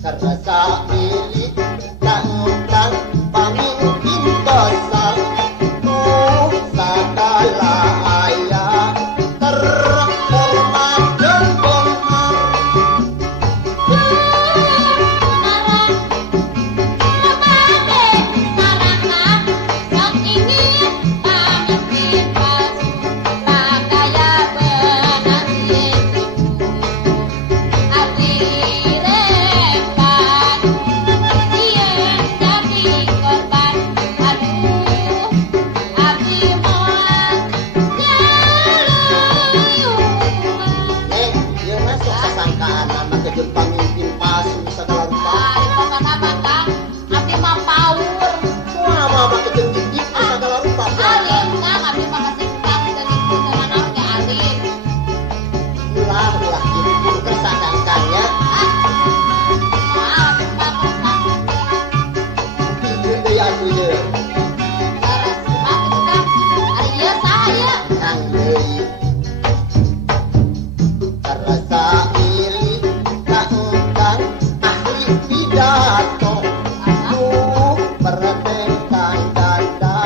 Kerasa milik kang pamimpin besar sakala ayah terhormat dan benar. Pamimpin pasu segala rupa. Abdi mah power. Wah, mama kejenjing itu segala rupa. Alim kan, abdi mah kasih kang dan itu dengan orangnya alim. Ulah gitu kersangkannya. Maaf, Pinjun deh aku ya. Laras maaf itu kan. Ari ieu saha ieu? Kang deui. Kerasa milik kang ahli pidato. Meretekan dada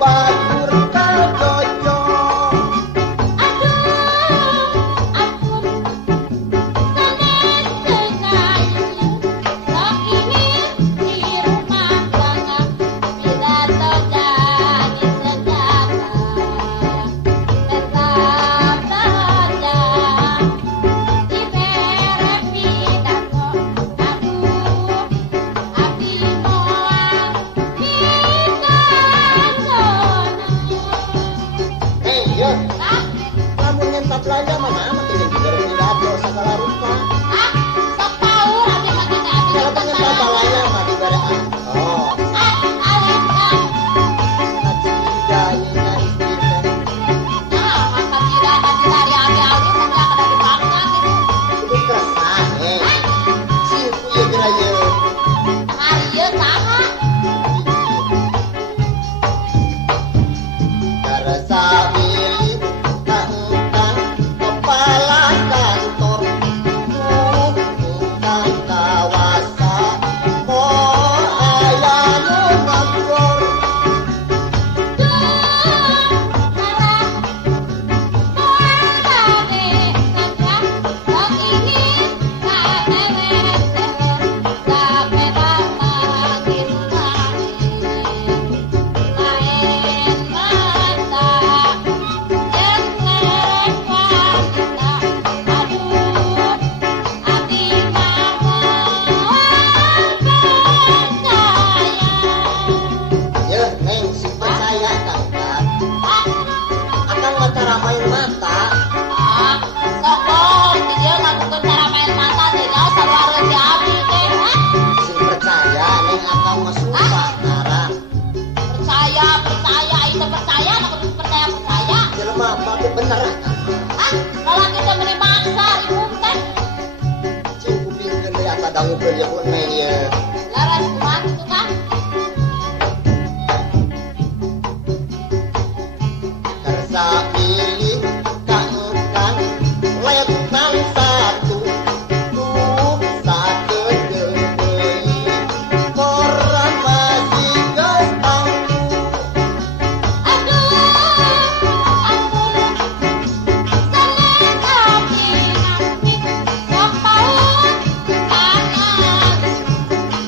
batur kadojo. Ampun. Sanes sekali. Sok ini di rumah tangga. Pidato jadi senjata. Tetap saja dibere pidato. Aduh, abdi moal Hei, yo, kamu nyentap belanja mana mah tinggal pidato segala rupa. sok paur abdi mah teh abdi Kalau nyentap nyentap belanja mah dibere oh, alim kan. jadinya istrinya. Nah, masa tidak nanti dari abdi-abdi mah nggak ada dipangan gitu. Itu keresan, hei. Siku ya kira ya. Hari ieu saha? Kerasa milik kang kepala kantor. Kang kawasa moal aya nu ngambror. Ya, neng si percaya kang kan. Akan cara main mata. Si percaya neng akan masumpah ngarang. Percaya, itu percaya, aku tuh percaya. Jelema pakai bener kan. Kalau kita beri maksa, ibu teh, Cing kuping gede ata dangu penyebut neng ya. laras kuat itu kan. Kersa milik kang letnan satu. Sakedeui orang masih geus tangtu. Aduh, ampun, sanes abdi ngampi, sok paut tangan,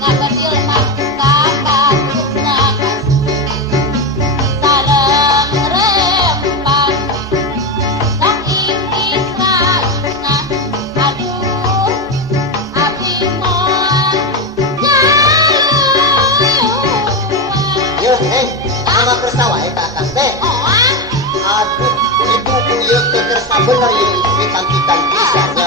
ngabadil mah kapatut nakasih, sareng rempang, sok ingkis raina, aduh, abdi moal nyayuan. Ya, neng, ama kersa wae ka akang teh. Oh, Aduh, ibu ieu teh kersa bener ieu, tangkitan pisan ya.